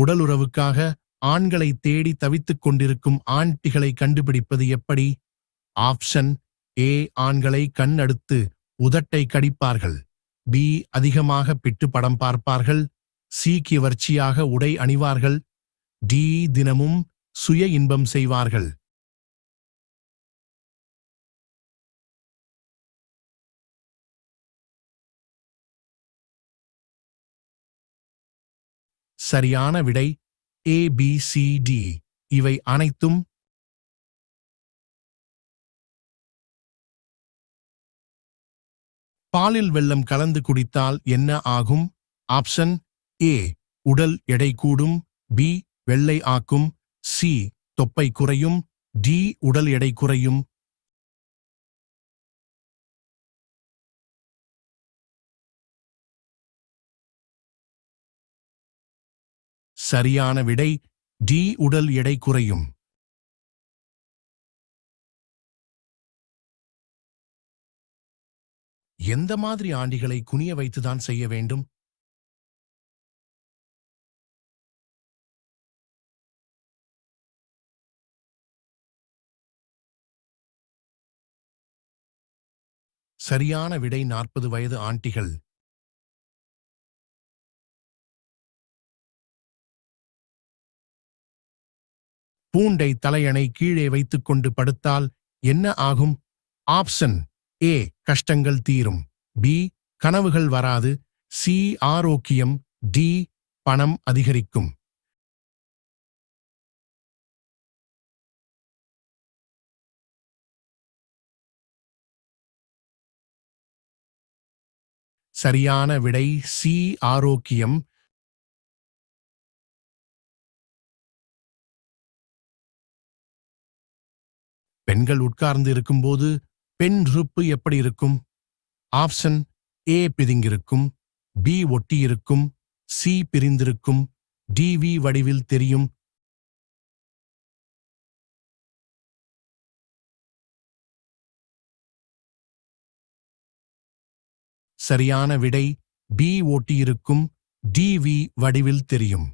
உடலுறவுக்காக ஆண்களை தேடி தவித்துக் கொண்டிருக்கும் ஆண்டிகளை கண்டுபிடிப்பது எப்படி? ஆப்ஷன் ஏ ஆண்களை கண் அடுத்து உதட்டை கடிப்பார்கள். பி அதிகமாக பிட்டு படம் பார்ப்பார்கள். சி கிவர்ச்சியாக உடை அணிவார்கள். டி தினமும் சுய இன்பம் செய்வார்கள். சரியான விடை ஏ பி சி டி இவை அனைத்தும் பாலில் வெள்ளம் கலந்து குடித்தால் என்ன ஆகும்? ஆப்ஷன் ஏ உடல் எடை கூடும். பி வெள்ளை ஆக்கும். சி தொப்பை குறையும். டி உடல் எடை குறையும். சரியான விடை டி உடல் எடை குறையும். எந்த மாதிரி ஆண்டிகளை குனிய வைத்துதான் செய்ய வேண்டும்? சரியான விடை நாற்பது வயது ஆண்டிகள். பூண்டை தலையணை கீழே வைத்துக்கொண்டு படுத்தால் என்ன ஆகும்? ஆப்ஷன் ஏ கஷ்டங்கள் தீரும். பி கனவுகள் வராது. சி ஆரோக்கியம். டி பணம் அதிகரிக்கும். சரியான விடை சி ஆரோக்கியம். பெண்கள் உட்கார்ந்து இருக்கும்போது பெண் ருப்பு எப்படி இருக்கும்? ஆப்ஷன் ஏ பிதிங்கிருக்கும் பி ஒட்டியிருக்கும் சி பிரிந்திருக்கும் டிவி வடிவில் தெரியும். சரியான விடை பி ஓட்டியிருக்கும் டிவி வடிவில் தெரியும்.